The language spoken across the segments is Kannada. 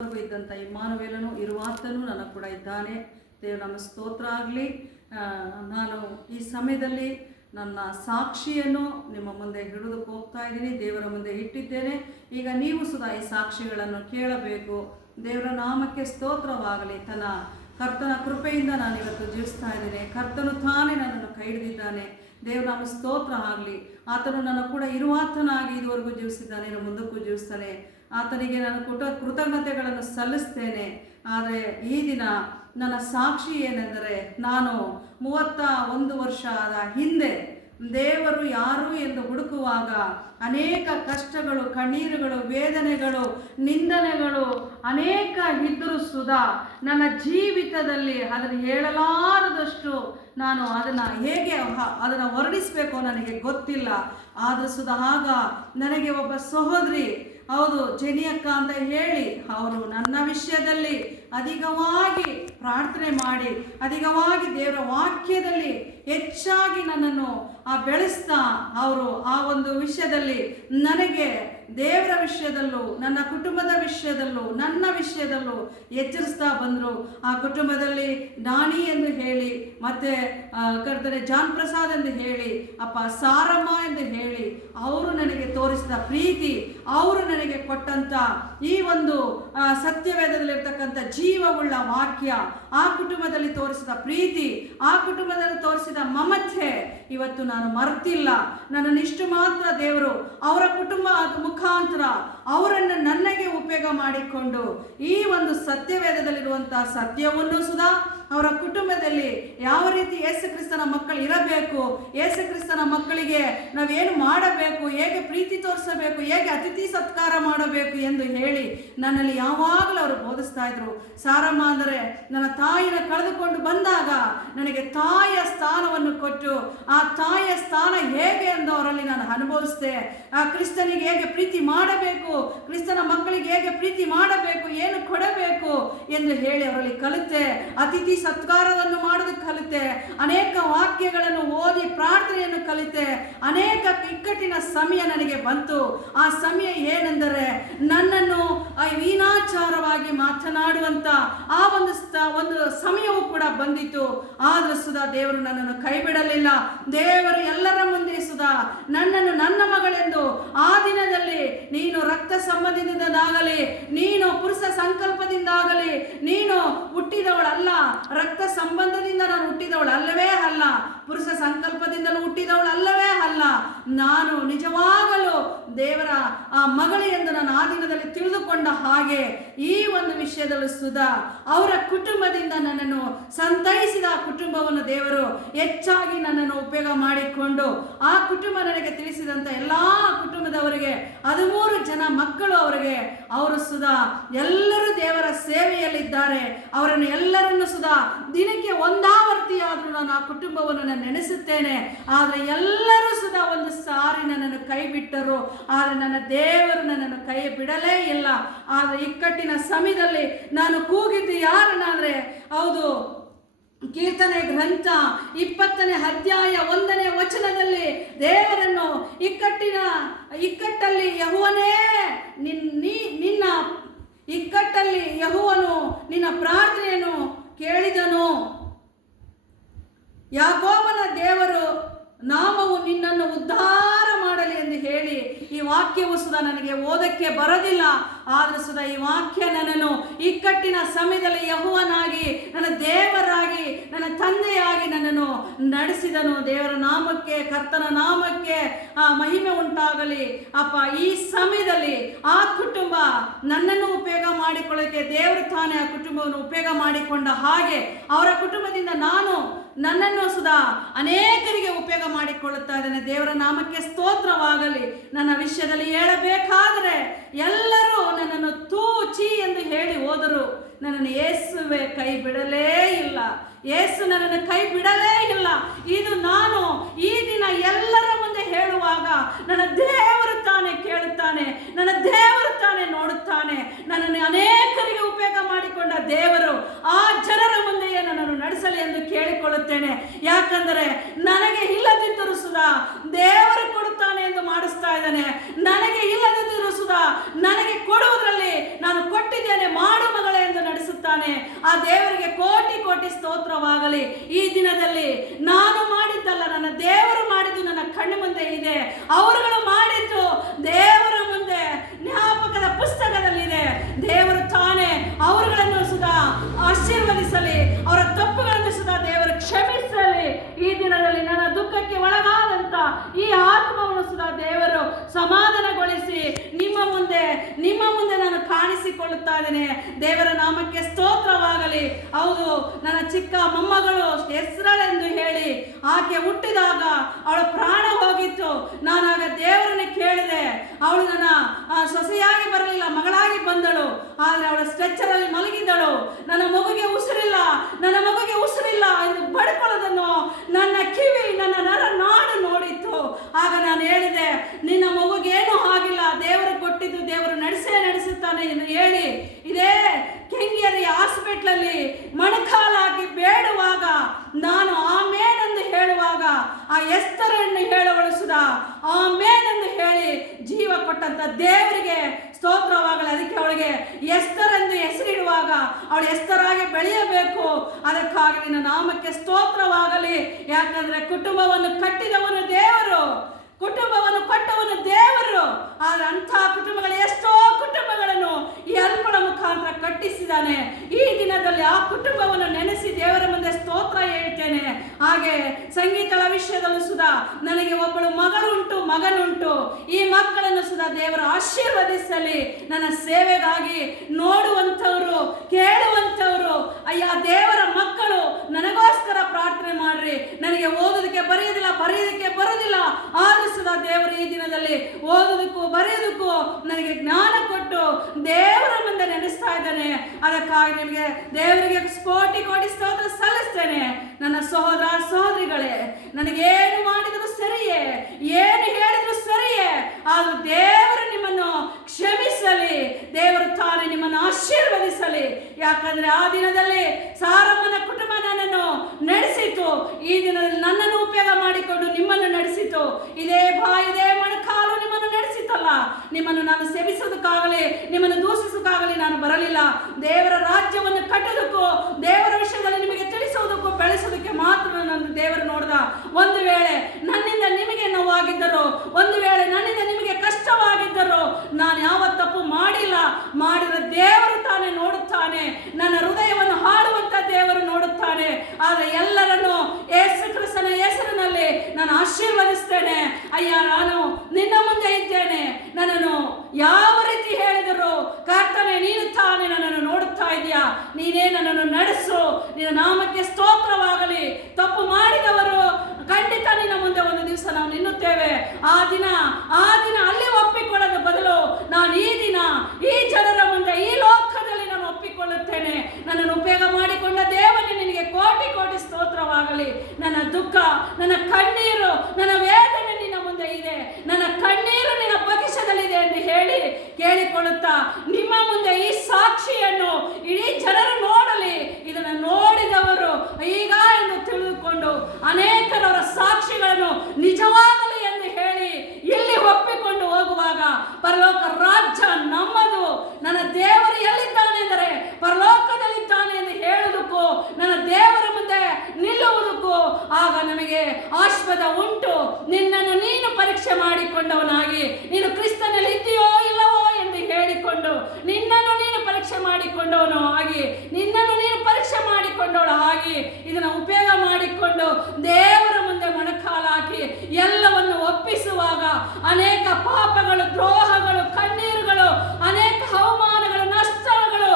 ಇದ್ದಂಥ ಇಮ್ಮಾನುವೇಲನು ಇರುವಾತನು ನನ್ನ ಕೂಡ ಇದ್ದಾನೆ. ದೇವರು ನಮ್ಮ ಸ್ತೋತ್ರ ಆಗಲಿ. ನಾನು ಈ ಸಮಯದಲ್ಲಿ ನನ್ನ ಸಾಕ್ಷಿಯನ್ನು ನಿಮ್ಮ ಮುಂದೆ ಹಿಡಿದು ಹೋಗ್ತಾ ಇದ್ದೀನಿ, ದೇವರ ಮುಂದೆ ಇಟ್ಟಿದ್ದೇನೆ. ಈಗ ನೀವು ಸುಧಾ ಈ ಸಾಕ್ಷಿಗಳನ್ನು ಕೇಳಬೇಕು. ದೇವರ ನಾಮಕ್ಕೆ ಸ್ತೋತ್ರವಾಗಲಿ. ಕರ್ತನ ಕೃಪೆಯಿಂದ ನಾನು ಇವತ್ತು ಜೀವಿಸ್ತಾ ಇದ್ದೇನೆ. ಕರ್ತನು ತಾನೇ ನನ್ನನ್ನು ಕೈ ಹಿಡಿದಿದ್ದಾನೆ. ದೇವರ ನಾಮ ಸ್ತೋತ್ರ ಆಗಲಿ. ಆತನು ನನ್ನ ಕೂಡ ಇರುವಾತನಾಗಿ ಇದುವರೆಗೂ ಜೀವಿಸಿದ್ದಾನೆ, ಇನ್ನು ಮುಂದಕ್ಕೂ ಜೀವಿಸ್ತಾನೆ. ಆತನಿಗೆ ನಾನು ಕೃತಜ್ಞತೆಗಳನ್ನು ಸಲ್ಲಿಸ್ತೇನೆ. ಆದರೆ ಈ ದಿನ ನನ್ನ ಸಾಕ್ಷಿ ಏನೆಂದರೆ, ನಾನು 31 ವರ್ಷದ ಹಿಂದೆ ದೇವರು ಯಾರು ಎಂದು ಹುಡುಕುವಾಗ ಅನೇಕ ಕಷ್ಟಗಳು, ಕಣ್ಣೀರುಗಳು, ವೇದನೆಗಳು, ನಿಂದನೆಗಳು ಅನೇಕ ಇದ್ದರೂ ಸುಧಾ ನನ್ನ ಜೀವಿತದಲ್ಲಿ ಅದನ್ನು ಹೇಳಲಾರದಷ್ಟು ನಾನು ಹೇಗೆ ಅದನ್ನು ಹೊರಡಿಸಬೇಕು ನನಗೆ ಗೊತ್ತಿಲ್ಲ. ಆದರೂ ಸುಧಾ ಆಗ ನನಗೆ ಒಬ್ಬ ಸಹೋದರಿ, ಹೌದು ಜೆನಿಯಕ್ಕ ಅಂತ ಹೇಳಿ, ಅವರು ನನ್ನ ವಿಷಯದಲ್ಲಿ ಅಧಿಕವಾಗಿ ಪ್ರಾರ್ಥನೆ ಮಾಡಿ, ಅಧಿಕವಾಗಿ ದೇವರ ವಾಕ್ಯದಲ್ಲಿ ಹೆಚ್ಚಾಗಿ ನನ್ನನ್ನು ಬೆಳೆಸ್ತಾ, ಅವರು ಆ ಒಂದು ವಿಷಯದಲ್ಲಿ ನನಗೆ ದೇವರ ವಿಷಯದಲ್ಲೂ, ನನ್ನ ಕುಟುಂಬದ ವಿಷಯದಲ್ಲೂ, ನನ್ನ ವಿಷಯದಲ್ಲೂ ಎಚ್ಚರಿಸ್ತಾ ಬಂದರು. ಆ ಕುಟುಂಬದಲ್ಲಿ ನಾಣಿ ಎಂದು ಹೇಳಿ, ಮತ್ತೆ ಕರ್ತನೆ ಜಾನ್ ಪ್ರಸಾದ್ ಎಂದು ಹೇಳಿ, ಅಪ್ಪ ಸಾರಮ್ಮ ಎಂದು ಹೇಳಿ, ಅವರು ನನಗೆ ತೋರಿಸಿದ ಪ್ರೀತಿ, ಅವರು ನನಗೆ ಕೊಟ್ಟಂಥ ಈ ಒಂದು ಸತ್ಯವೇದದಲ್ಲಿರ್ತಕ್ಕಂಥ ಜೀವವುಳ್ಳ ವಾಕ್ಯ, ಆ ಕುಟುಂಬದಲ್ಲಿ ತೋರಿಸಿದ ಪ್ರೀತಿ, ಆ ಕುಟುಂಬದಲ್ಲಿ ತೋರಿಸಿದ ಮಮತೆ ಇವತ್ತು ನಾನು ಮರ್ತಿಲ್ಲ. ನನ್ನನ್ನು ಇಷ್ಟು ಮಾತ್ರ ದೇವರು ಅವರ ಕುಟುಂಬ ಮುಖಾಂತರ ಅವರನ್ನು ನನಗೆ ಉಪಯೋಗ ಮಾಡಿಕೊಂಡು ಈ ಒಂದು ಸತ್ಯವೇದದಲ್ಲಿರುವಂತಹ ಸತ್ಯವನ್ನು ಸುಧಾ ಅವರ ಕುಟುಂಬದಲ್ಲಿ ಯಾವ ರೀತಿ ಯೇಸು ಕ್ರಿಸ್ತನ ಮಕ್ಕಳು ಇರಬೇಕು, ಯೇಸು ಕ್ರಿಸ್ತನ ಮಕ್ಕಳಿಗೆ ನಾವೇನು ಮಾಡಬೇಕು, ಹೇಗೆ ಪ್ರೀತಿ ತೋರಿಸಬೇಕು, ಹೇಗೆ ಅತಿಥಿ ಸತ್ಕಾರ ಮಾಡಬೇಕು ಎಂದು ಹೇಳಿ ನನ್ನಲ್ಲಿ ಯಾವಾಗಲೂ ಅವರು ಬೋಧಿಸ್ತಾ ಇದ್ರು. ಸಾರಮ್ಮ ಅಂದರೆ ನನ್ನ ತಾಯಿನ ಕಳೆದುಕೊಂಡು ಬಂದಾಗ ನನಗೆ ತಾಯಿಯ ಸ್ಥಾನವನ್ನು ಕೊಟ್ಟು, ಆ ತಾಯಿಯ ಸ್ಥಾನ ಹೇಗೆ ಎಂದು ಅವರಲ್ಲಿ ನಾನು ಅನುಭವಿಸಿದೆ. ಆ ಕ್ರಿಸ್ತನಿಗೆ ಹೇಗೆ ಪ್ರೀತಿ ಮಾಡಬೇಕು, ಕ್ರಿಸ್ತನ ಮಕ್ಕಳಿಗೆ ಹೇಗೆ ಪ್ರೀತಿ ಮಾಡಬೇಕು, ಏನು ಕೊಡಬೇಕು ಎಂದು ಹೇಳಿ ಅವರಲ್ಲಿ ಕಲಿತೆ. ಅತಿಥಿ ಸತ್ಕಾರವನ್ನು ಮಾಡೋದಕ್ಕೆ ಕಲಿತೆ, ಅನೇಕ ವಾಕ್ಯಗಳನ್ನು ಓದಿ ಪ್ರಾರ್ಥನೆಯನ್ನು ಕಲಿತೆ. ಅನೇಕ ಇಕ್ಕಟ್ಟಿನ ಸಮಯ ನನಗೆ ಬಂತು. ಆ ಸಮಯ ಏನೆಂದರೆ, ನನ್ನನ್ನು ವೀಣಾಚಾರವಾಗಿ ಮಾತನಾಡುವಂತ ಆ ಒಂದು ಸಮಯವೂ ಕೂಡ ಬಂದಿತ್ತು. ಆದರೂ ಸುಧಾ ದೇವರು ನನ್ನನ್ನು ಕೈ ಬಿಡಲಿಲ್ಲ. ದೇವರು ಎಲ್ಲರ ಮುಂದೆ ಸುಧಾ ನನ್ನನ್ನು ನನ್ನ ಮಗಳೆಂದು ಆ ದಿನದಲ್ಲಿ, ನೀನು ರಕ್ತ ಸಂಬಂಧದಿಂದಾಗಲಿ, ನೀನು ಪುರುಷ ಸಂಕಲ್ಪದಿಂದಾಗಲಿ ನೀನು ಹುಟ್ಟಿದವಳಲ್ಲ, ರಕ್ತ ಸಂಬಂಧದಿಂದ ನಾನು ಹುಟ್ಟಿದವಳು ಅಲ್ಲವೇ ಅಲ್ಲ, ಪುರುಷ ಸಂಕಲ್ಪದಿಂದಲೂ ಹುಟ್ಟಿದವಳು ಅಲ್ಲವೇ ಅಲ್ಲ, ನಾನು ನಿಜವಾಗಲೂ ದೇವರ ಆ ಮಗಳು ಎಂದು ನಾನು ಆ ದಿನದಲ್ಲಿ ತಿಳಿದುಕೊಂಡ ಹಾಗೆ ಈ ಒಂದು ವಿಷಯದಲ್ಲೂ ಸುಧಾ ಅವರ ಕುಟುಂಬದಿಂದ ನನ್ನನ್ನು ಸಂತೈಸಿದ ಆ ಕುಟುಂಬವನ್ನು ದೇವರು ಹೆಚ್ಚಾಗಿ ನನ್ನನ್ನು ಉಪಯೋಗ ಮಾಡಿಕೊಂಡು, ಆ ಕುಟುಂಬ ನನಗೆ ತಿಳಿಸಿದಂಥ ಎಲ್ಲ ಕುಟುಂಬದವರಿಗೆ 13 ಜನ ಮಕ್ಕಳು ಅವರು ಸುಧಾ ಎಲ್ಲರೂ ದೇವರ ಸೇವೆಯಲ್ಲಿದ್ದಾರೆ. ಅವರನ್ನು ಎಲ್ಲರನ್ನು ಸುಧಾ ದಿನಕ್ಕೆ ಒಂದಾವರ್ತಿಯಾದರೂ ನಾನು ಆ ಕುಟುಂಬವನ್ನು ನಾನು ನೆನೆಸುತ್ತೇನೆ. ಆದರೆ ಎಲ್ಲರೂ ಸುಧಾ ಒಂದು ಸಾರಿ ನನ್ನನ್ನು ಕೈ ಬಿಟ್ಟರು. ಆದರೆ ನನ್ನ ದೇವರು ನನ್ನನ್ನು ಕೈ ಬಿಡಲೇ ಇಲ್ಲ. ಆದರೆ ಇಕ್ಕಟ್ಟಿನ ಸಮಯದಲ್ಲಿ ನಾನು ಕೂಗಿದ್ದು ಯಾರನ್ನಾದರೆ, ಹೌದು ಕೀರ್ತನೆ ಗ್ರಂಥ 20ನೇ ಅಧ್ಯಾಯ 1ನೇ ವಚನದಲ್ಲಿ ದೇವರನ್ನು ಇಕ್ಕಟ್ಟಲ್ಲಿ ಯೆಹೋವನೇ ನಿನ್ನ ಇಕ್ಕಟ್ಟಲ್ಲಿ ಯೆಹೋವನು ನಿನ್ನ ಪ್ರಾರ್ಥನೆಯನ್ನು ಕೇಳಿದನು. ಯಾಕೋಬನ ದೇವರು ನಾಮವು ನಿನ್ನನ್ನು ಉದ್ಧಾರ ಮಾಡಲಿ ಎಂದು ಹೇಳಿ ಈ ವಾಕ್ಯವು ಸುಧಾ ನನಗೆ ಓದಕ್ಕೆ ಬರೋದಿಲ್ಲ. ಆದರೂ ಸುಧಾ ಈ ವಾಕ್ಯ ನನ್ನನ್ನು ಇಕ್ಕಟ್ಟಿನ ಸಮಯದಲ್ಲಿ ಯೆಹೋವನಾಗಿ, ನನ್ನ ದೇವರಾಗಿ, ನನ್ನ ತಂದೆಯಾಗಿ ನನ್ನನ್ನು ನಡೆಸಿದನು. ದೇವರ ನಾಮಕ್ಕೆ, ಕರ್ತನ ನಾಮಕ್ಕೆ ಆ ಮಹಿಮೆ ಉಂಟಾಗಲಿ. ಅಪ್ಪ, ಈ ಸಮಯದಲ್ಲಿ ಆ ಕುಟುಂಬ ನನ್ನನ್ನು ಉಪಯೋಗ ಮಾಡಿಕೊಳ್ಳೋಕ್ಕೆ ದೇವರು ತಾನೇ ಆ ಕುಟುಂಬವನ್ನು ಉಪಯೋಗ ಮಾಡಿಕೊಂಡ ಹಾಗೆ ಅವರ ಕುಟುಂಬದಿಂದ ನನ್ನನ್ನು ಸುಧಾ ಅನೇಕರಿಗೆ ಉಪಯೋಗ ಮಾಡಿಕೊಳ್ಳುತ್ತಾ ಇದ್ದೇನೆ. ದೇವರ ನಾಮಕ್ಕೆ ಸ್ತೋತ್ರವಾಗಲಿ. ನನ್ನ ವಿಷಯದಲ್ಲಿ ಹೇಳಬೇಕಾದರೆ ಎಲ್ಲರೂ ನನ್ನನ್ನು ತೂಚಿ ಎಂದು ಹೇಳಿ ಹೋದರು. ನನ್ನನ್ನು ಯೇಸುವೆ ಕೈ ಬಿಡಲೇ ಇಲ್ಲ. ಯೇಸು ನನ್ನನ್ನು ಕೈ ಬಿಡಲೇ ಇಲ್ಲ. ಇದು ನಾನು ಈ ದಿನ ಎಲ್ಲರ ಮುಂದೆ ಹೇಳುವಾಗ ನನ್ನ ದೇವರು ತಾನೇ ಕೇಳುತ್ತಾನೆ, ನನ್ನ ದೇವರು ತಾನೇ ನೋಡುತ್ತಾನೆ. ನನ್ನನ್ನು ಅನೇಕರಿಗೆ ಉಪಯೋಗ ಮಾಡಿಕೊಂಡ ದೇವರು ಆ ಜನರ ಮುಂದೆಯೇ ನನ್ನನ್ನು ನಡೆಸಲಿ ಎಂದು ಕೇಳಿಕೊಳ್ಳುತ್ತೇನೆ. ಯಾಕಂದರೆ ನನಗೆ ಇಲ್ಲದಿದ್ದರೂ ಸುಧಾ ದೇವರು ಕೊಡುತ್ತಾನೆ ಎಂದು ಪಡಿಸ್ತಾ ಇದ್ದಾನೆ. ನನಗೆ ಇಲ್ಲದಿದ್ದರೂ ಸುಧಾ ನನಗೆ ಕೊಡುವುದರಲ್ಲಿ ನಾನು ಕೊಟ್ಟಿದ್ದೇನೆ, ಮಾಡು ಮಗಳೇ ಎಂದು ನಡೆಸುತ್ತಾನೆ. ಆ ದೇವರಿಗೆ ಕೋಟಿ ಕೋಟಿ ಸ್ತೋತ್ರವಾಗಲಿ. ಈ ದಿನದಲ್ಲಿ ನಾನು ಮಾಡಿದ್ದಲ್ಲ, ನನ್ನ ದೇವರು ಮಾಡಿದ್ದು ನನ್ನ ಕಣ್ಣು ಮುಂದೆ ಇದೆ. ಅವರುಗಳು ಮಾಡಿದ್ದು ದೇವರ ಮುಂದೆ ಜ್ಞಾಪಕದ ಪುಸ್ತಕದಲ್ಲಿದೆ. ದೇವರು ತಾನೇ ಅವರುಗಳನ್ನು ಸುಧಾ ಆಶೀರ್ವದಿಸಲಿ, ಅವರ ತಪ್ಪುಗಳನ್ನು ಸುಧಾ ದೇವರು ಕ್ಷಮಿಸಲಿ. ಈ ದಿನದಲ್ಲಿ ನನ್ನ ದುಃಖಕ್ಕೆ ಒಳಗಾದಂತ ಈ ಆತ್ಮವನ್ನು ಸುಧಾ ದೇವರು ಸಮಾಧಾನಗೊಳಿಸಿ ನಿಮ್ಮ ಮುಂದೆ ನಾನು ಕಾಣಿಸಿಕೊಳ್ಳುತ್ತಾ ಇದ್ದೇನೆ. ದೇವರ ನಾಮಕ್ಕೆ ಸ್ತೋತ್ರವಾಗಲಿ. ಹೌದು, ನನ್ನ ಚಿಕ್ಕ ಮೊಮ್ಮಗಳು ಹೆಸರಳೆಂದು ಹೇಳಿ ಆಕೆ ಹುಟ್ಟಿದಾಗ ಅವಳ ಪ್ರಾಣ ಹೋಗಿತ್ತು. ನಾನಾಗ ದೇವರನ್ನು ಕೇಳಿದೆ. ಅವಳು ನನ್ನ ಸೊಸೆಯಾಗಿ ಬರಲಿಲ್ಲ, ಮಗಳಾಗಿ ಬಂದಳು. ಆದರೆ ಅವಳು ಸ್ಟ್ರೆಚರ್ ಅಲ್ಲಿ ಮಲಗಿದ್ದಳು. ನನ್ನ ಮಗುಗೆ ಉಸಿರಿಲ್ಲ ಎಂದು ಬಡ್ಕೊಳ್ಳೋದನ್ನು ನನ್ನ ಕಿವಿ, ನನ್ನ ನರ ನಾಡು ನೋಡಿತ್ತು. ಆಗ ನಾನು ಹೇಳಿದೆ, ನಿನ್ನ ಮಗುಗೇನು ಆಗಿಲ್ಲ, ದೇವರು ಕೊಟ್ಟಿದ್ದು ದೇವರು ನಡೆಸುತ್ತಾನೆ ಎಂದು ಹೇಳಿ ಇದೇ ಕೆಂಗೇರಿ ಹಾಸ್ಪಿಟ್ಲಲ್ಲಿ ಮೊಣಕಾಲಾಗಿ ಬೇಡುವಾಗ, ನಾನು ಆಮೇನ್ ಎಂದು ಹೇಳುವಾಗ ಆ ಎಸ್ತರನ್ನು ಹೇಳುವಳು ಸುಧಾ ಆಮೇನ್ ಎಂದು ಹೇಳಿ ಜೀವ ಕೊಟ್ಟಂತ ದೇವರಿಗೆ ಸ್ತೋತ್ರವಾಗಲಿ. ಅದಕ್ಕೆ ಅವಳಿಗೆ ಎಸ್ತರ್ ಎಂದು ಹೆಸರಿಡುವಾಗ ಅವಳು ಎಸ್ತರಾಗಿ ಬೆಳೆಯಬೇಕು. ಅದಕ್ಕಾಗಿ ನಿನ್ನ ನಾಮಕ್ಕೆ ಸ್ತೋತ್ರವಾಗಲಿ. ಯಾಕಂದ್ರೆ ಕುಟುಂಬವನ್ನು ಕಟ್ಟಿದವನು ದೇವರು, ಕುಟುಂಬವನ್ನು ಕೊಟ್ಟವನು ದೇವರು. ಆದರೆ ಅಂಥ ಕುಟುಂಬಗಳು, ಎಷ್ಟೋ ಕುಟುಂಬಗಳನ್ನು ಈ ಅಲ್ಪನ ಮುಖಾಂತರ ಕಟ್ಟಿಸಿದ್ದಾನೆ. ಈ ದಿನದಲ್ಲಿ ಆ ಕುಟುಂಬವನ್ನು ನೆನೆಸಿ ದೇವರ ಮುಂದೆ ಸ್ತೋತ್ರ ಹೇಳ್ತೇನೆ. ಹಾಗೆ ಸಂಗೀತಳ ವಿಷಯದಲ್ಲೂ ಸುಧಾ ನನಗೆ ಒಬ್ಬಳು ಮಗನುಂಟು. ಈ ಮಕ್ಕಳನ್ನು ಸುಧಾ ದೇವರು ಆಶೀರ್ವದಿಸಲಿ. ನನ್ನ ಸೇವೆಗಾಗಿ ನೋಡುವಂಥವ್ರು, ಕೇಳುವಂಥವ್ರು, ಅಯ್ಯ ದೇವರ ಮಕ್ಕಳು ನನಗೋಸ್ಕರ ಪ್ರಾರ್ಥನೆ ಮಾಡ್ರಿ. ನನಗೆ ಓದೋದಕ್ಕೆ ಬರೆಯೋದಕ್ಕೆ ಆದರೂ ಸುಧಾ ದೇವರು ಈ ದಿನದಲ್ಲಿ ಓದೋದಕ್ಕೂ ಬರೆಯೋದಕ್ಕೂ ನನಗೆ ಜ್ಞಾನ ಕೊಟ್ಟು ದೇವರ ಮುಂದೆ ನೆನೆಸ್ತಾ ಇದ್ದಾನೆ. ಅದಕ್ಕಾಗಿ ನಿಮಗೆ ದೇವರಿಗೆ ಕೋಟಿ ಕೋಟಿ ಸ್ತೋತ್ರ ಸಲ್ಲಿಸ್ತೇನೆ. ನನ್ನ ಸಹೋದರಿಗಳೇ, ನನಗೇನು ಮಾಡಿದ್ರು ಸರಿಯೇ, ಏನು ಹೇಳಿದ್ರು ಸರಿಯೇ, ಆದರೂ ದೇವರು ನಿಮ್ಮನ್ನು ಕ್ಷಮಿಸಲಿ. ದೇವರು ತಾನೇ ನಿಮ್ಮನ್ನು ಆಶೀರ್ವದಿಸಲಿ. ಯಾಕಂದ್ರೆ ಆ ದಿನದಲ್ಲಿ ಸಾರಮ್ಮನ ಕುಟುಂಬ ನನ್ನನ್ನು ನಡೆಸಿತು. ಈ ದಿನದಲ್ಲಿ ನನ್ನನ್ನು ಉಪಯೋಗ ಮಾಡಿಕೊಂಡು ನಿಮ್ಮನ್ನು ನಡೆಸಿತು. ಇದೇ ಮೊಣಕಾಲು ನಿಮ್ಮನ್ನು ನಡೆಸಿತಲ್ಲ. ನಿಮ್ಮನ್ನು ನಾನು ಸೆವಿಸೋದಕ್ಕಾಗಲಿ, ನಿಮ್ಮನ್ನು ದೂಷಿಸೋದಕ್ಕಾಗಲಿ ನಾನು ಬರಲಿಲ್ಲ. ದೇವರ ರಾಜ್ಯವನ್ನು ಕಟ್ಟೋದಕ್ಕೂ, ದೇವರ ವಿಷಯದಲ್ಲಿ ನಿಮಗೆ ತಿಳಿಸೋದಕ್ಕೂ, ಬೆಳೆಸೋದಕ್ಕೆ ಮಾತ್ರ ನನ್ನ ದೇವರು ನೋಡ್ದ. ಒಂದು ವೇಳೆ ನನ್ನಿಂದ ನಿಮಗೆ ನೋವಾಗಿದ್ದರು, ಒಂದು ವೇಳೆ ನನ್ನಿಂದ ನಿಮಗೆ ಕಷ್ಟವಾಗಿದ್ದರು, ನಾನು ಯಾವ ತಪ್ಪು ಮಾಡಿರೋ ದೇವರು ತಾನೇ ನೋಡುತ್ತಾನೆ. ನನ್ನ ಹೃದಯವನ್ನು ಹಾಡುವಂತ ದೇವರು ನೋಡುತ್ತಾನೆ. ಆದರೆ ಎಲ್ಲರನ್ನು ಯೇಸು ಕ್ರಿಸ್ತನ ಹೆಸರಿನಲ್ಲಿ ನಾನು ಆಶೀರ್ವದಿಸ್ತೇನೆ. ಅಯ್ಯ, ನಾನು ನಿನ್ನ ಮುಂದೆ ಇದ್ದೇನೆ. ನನ್ನನ್ನು ಯಾವ ರೀತಿ ಹೇಳಿದರು, ಕರ್ತನೇ ನೀನು ತಾನೇ ನನ್ನನ್ನು ನೋಡುತ್ತಾ ಇದೆಯಾ, ನೀನೇ ನನ್ನನ್ನು ನಡೆಸು. ನಿನ್ನ ನಾಮಕ್ಕೆ ಸ್ತೋತ್ರವಾಗಲಿ. ತಪ್ಪು ಮಾಡಿದವರು ಖಂಡಿತ ನಿನ್ನ ಮುಂದೆ ಒಂದು ದಿವಸ ನಾವು ನಿಲ್ಲುತ್ತೇವೆ. ಆ ದಿನ ಅಲ್ಲಿ ಒಪ್ಪಿಕೊಳ್ಳೋದು ಬದಲು ನಾನು ಈ ಜನರ ಮುಂದೆ, ಈ ಲೋಕದಲ್ಲಿ ನಾನು ಒಪ್ಪಿಕೊಳ್ಳುತ್ತೇನೆ. ನನ್ನನ್ನು ಉಪಯೋಗ ಮಾಡಿಕೊಂಡ ದೇವನೇ ನಿನಗೆ ಕೋಟಿ ಕೋಟಿ ಸ್ತೋತ್ರವಾಗಲಿ. ನನ್ನ ದುಃಖ, ನನ್ನ ಕಣ್ಣೀರು, ನನ್ನ ವೇದನೆ ನಿನ್ನ ಮುಂದೆ ಇದೆ. ನನ್ನ ಕಣ್ಣೀರು ನಿನ್ನ ಬಗಿಸದಲ್ಲಿದೆ ಎಂದು ಹೇಳಿ ಕೇಳಿಕೊಳ್ಳುತ್ತಾ ನಿಮ್ಮ ಮುಂದೆ ಈ ಸಾಕ್ಷಿಯನ್ನು ಇಡೀ ಜನರು ನೋಡಲಿ. ಇದನ್ನು ನೋಡಿದವರು ಈಗ ಎಂದು ತಿಳಿದುಕೊಂಡು ಅನೇಕರವರ ಸಾಕ್ಷಿಗಳನ್ನು ನಿಜವಾಗಲಿ ಎಂದು ಹೇಳಿ ಇಲ್ಲಿ ಒಪ್ಪಿಕೊಂಡು ಹೋಗುವಾಗ ಪರಲೋಕ ರಾಜ್ಯ ನಮ್ಮದು. ನನ್ನ ದೇವರು ಎಲ್ಲಿದ್ದಾನೆ ಎಂದರೆ ಪರಲೋಕದಲ್ಲಿದ್ದಾನೆ ಎಂದು ಹೇಳುವುದಕ್ಕೂ, ನನ್ನ ದೇವರ ಮುಂದೆ ನಿಲ್ಲುವುದಕ್ಕೂ ಆಗ ನಮಗೆ ಆಸ್ಪದ ಉಂಟು. ನಿನ್ನನ್ನು ನೀನು ಪರೀಕ್ಷೆ ಮಾಡಿಕೊಂಡವನಾಗಿ, ನೀನು ಕ್ರಿಸ್ತನಲ್ಲಿ ಇದೆಯೋ ಇಲ್ಲವೋ ಎಂದು ಹೇಳಿಕೊಂಡು ನಿನ್ನನ್ನು ನೀನು ಪರೀಕ್ಷೆ ಮಾಡಿಕೊಂಡವನು ಆಗಿ, ನಿನ್ನನ್ನು ನೀನು ಪರೀಕ್ಷೆ ಮಾಡಿಕೊಂಡವಳು ಆಗಿ ಇದನ್ನು ಉಪಯೋಗ ಮಾಡಿಕೊಂಡು ದೇವರ ಮುಂದೆ ಮೊಣಕಾಲಾಕಿ ಎಲ್ಲವನ್ನು ಒಪ್ಪಿಸುವಾಗ ಅನೇಕ ಪಾಪಗಳು, ದ್ರೋಹಗಳು, ಕಣ್ಣೀರುಗಳು, ಅನೇಕ ಅವಮಾನಗಳು, ನಷ್ಟಗಳು,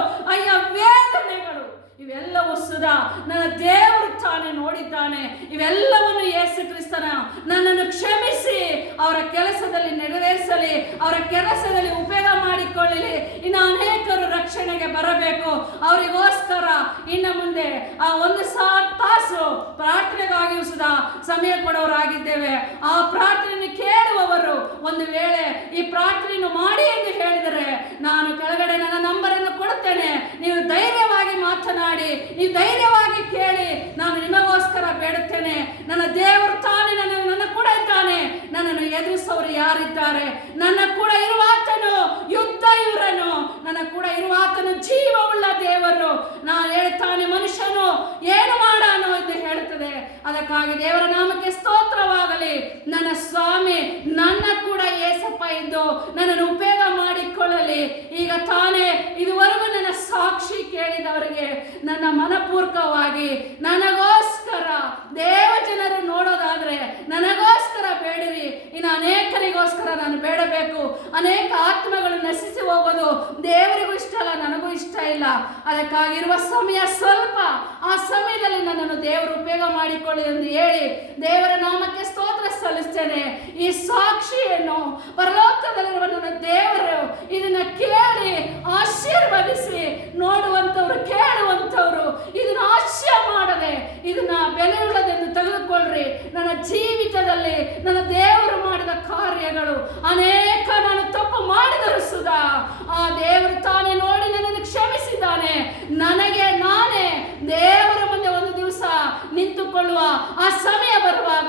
ವೇದನೆಗಳು, ಇವೆಲ್ಲವೂ ಸುಧಾ ನನ್ನ ದೇವರು ತಾನೇ ನೋಡಿದ್ದಾನೆ. ಇವೆಲ್ಲವನ್ನು ಯೇಸು ಕ್ರಿಸ್ತನ ನನ್ನನ್ನು ಕ್ಷಮಿಸಿ ಅವರ ಕೆಲಸದಲ್ಲಿ ನೆರವೇರಿಸಲಿ, ಅವರ ಕೆಲಸದಲ್ಲಿ ಉಪಯೋಗ ಮಾಡಿಕೊಳ್ಳಲಿ. ಇನ್ನು ಅನೇಕರು ರಕ್ಷಣೆಗೆ ಬರಬೇಕು. ಅವರಿಗೋಸ್ಕರ ಇನ್ನು ಮುಂದೆ ಆ 1 ತಾಸು ಪ್ರಾರ್ಥನೆಗಾಗಿಯೂ ಸುಧಾ ಸಮಯ ಕೊಡೋರಾಗಿದ್ದೇವೆ. ಆ ಪ್ರಾರ್ಥನೆಯನ್ನು ಕೇಳುವವರು ಒಂದು ವೇಳೆ ಈ ಪ್ರಾರ್ಥನೆಯನ್ನು ಮಾಡಿ ಎಂದು ಹೇಳಿದರೆ ನಾನು ಕೆಳಗಡೆ ನನ್ನ ನಂಬರನ್ನು ಕೊಡುತ್ತೇನೆ. ನೀವು ಧೈರ್ಯವಾಗಿ ಮಾತನಾಡಿ, ನೀವು ಧೈರ್ಯವಾಗಿ ಕೇಳಿ. ನಾನು ನಿಮಗೋಸ್ಕರ ಬೇಡುತ್ತೇನೆ. ನನ್ನ ದೇವರು ತಾನೇ ನನ್ನ ಕೂಡ ಇದ್ದಾನೆ. ನನ್ನನ್ನು ಎದುರಿಸೋರು ಯಾರಿದ್ದಾರೆ? ನನ್ನ ಕೂಡ ಇರುವಾತನು ಯುದ್ಧ ಇವರನು, ನನ್ನ ಕೂಡ ಇರುವಾತನು ಜೀವವುಳ್ಳ ದೇವರು. ನಾನು ಹೇಳ್ತಾನೆ ಮನುಷ್ಯನು ಏನು ಮಾಡಾನೋ ಎಂದು ಹೇಳುತ್ತದೆ. ಅದಕ್ಕಾಗಿ ದೇವರ ನಾಮಕ್ಕೆ ಸ್ತೋತ್ರವಾಗಲಿ. ನನ್ನ ಸ್ವಾಮಿ ನನ್ನ ಕೂಡ ಏಸಪ್ಪ ಇದ್ದು ನನ್ನನ್ನು ಉಪಯೋಗ ಮಾಡಿಕೊಳ್ಳಲಿ. ಈಗ ತಾನೇ ಇದುವರೆಗೂ ನನ್ನ ಸಾಕ್ಷಿ ಕೇಳಿದವರಿಗೆ ನನ್ನ ಮನಪೂರ್ವಕವಾಗಿ ನನಗೋಸ್ಕರ ದೇವ ಜನರು ನೋಡೋದಾದ್ರೆ ನನಗೋಸ್ಕರ ಬೇಡಿರಿ. ಇನ್ನು ಅನೇಕರಿಗೋಸ್ಕರ ನಾನು ಬೇಡಬೇಕು. ಅನೇಕ ಆತ್ಮಗಳು ನಶಿಸಿ ಹೋಗೋದು ದೇವರಿಗೂ ಇಷ್ಟ ಇಲ್ಲ, ನನಗೂ ಇಷ್ಟ ಇಲ್ಲ. ಅದಕ್ಕಾಗಿರುವ ಸಮಯ ಸ್ವಲ್ಪ, ಆ ಸಮಯದಲ್ಲಿ ನನ್ನನ್ನು ದೇವರು ಉಪಯೋಗ ಮಾಡಿಕೊಳ್ಳಿ ಎಂದು ಹೇಳಿ ದೇವರ ನಾಮಕ್ಕೆ ಸ್ತೋತ್ರ ಸಲ್ಲಿಸ್ತೇನೆ. ಈ ಸಾಕ್ಷಿಯನ್ನು ಪರಲೋಕದಲ್ಲಿರುವ ನನ್ನ ದೇವರು ಇದನ್ನ ಕೇಳಿ ಆಶೀರ್ವದಿಸಿ, ನೋಡುವಂಥವ್ರು ಕೇಳುವಂಥವ್ರು ಇದನ್ನ ಆಶ್ಚರ್ಯ ಮಾಡದೆ ಇದನ್ನ ಬೆಲೆ ಉಳ್ಳದೆಂದು ತೆಗೆದುಕೊಳ್ಳ್ರಿ. ನನ್ನ ಜೀವಿತದಲ್ಲಿ ನನ್ನ ದೇವರು ಮಾಡಿದ ಕಾರ್ಯಗಳು ಅನೇಕ, ನಾನು ತಪ್ಪು ಮಾಡಿದರೂ ಸುಧಾ ಆ ದೇವರು ತಾನೇ ನೋಡಿ ನನ್ನನ್ನು ಕ್ಷಮಿಸಿದ್ದಾನೆ. ನನಗೆ ನಾನೇ ದೇವರ ಮುಂದೆ ಒಂದು ದಿವಸ ನಿಂತುಕೊಳ್ಳುವ ಆ ಸಮಯ ಬರುವಾಗ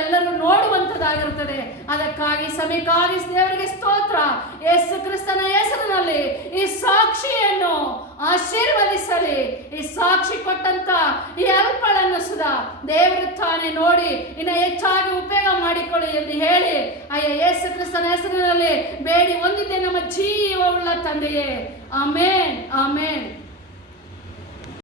ಎಲ್ಲರೂ ನೋಡುವಂಥದ್ದಾಗಿರುತ್ತದೆ. ಅದಕ್ಕಾಗಿ ಸಮಯಕ್ಕಾಗಿ ದೇವರಿಗೆ ಸ್ತೋತ್ರ. ಯೇಸು ಕ್ರಿಸ್ತನ ಹೆಸರಿನಲ್ಲಿ ಈ ಸಾಕ್ಷಿಯನ್ನು ಆಶೀರ್ವದಿಸಲಿ. ಈ ಸಾಕ್ಷಿ ಕೊಟ್ಟಂತ ಈ ಅಲ್ಪಳನ್ನು ಸುಧಾ ದೇವರು ತಾನೇ ನೋಡಿ ಇನ್ನು ಹೆಚ್ಚಾಗಿ ಉಪಯೋಗ ಮಾಡಿಕೊಳ್ಳಿ ಎಂದು ಹೇಳಿ ಅಯ್ಯ ಯೇಸು ಕ್ರಿಸ್ತನ ಹೆಸರಿನಲ್ಲಿ ಬೇಡಿ ಹೊಂದಿದ್ದೆ ನಮ್ಮ ಜೀವವುಳ್ಳ ತಂದೆಯೇ. ಆಮೇನ್, ಆಮೇನ್.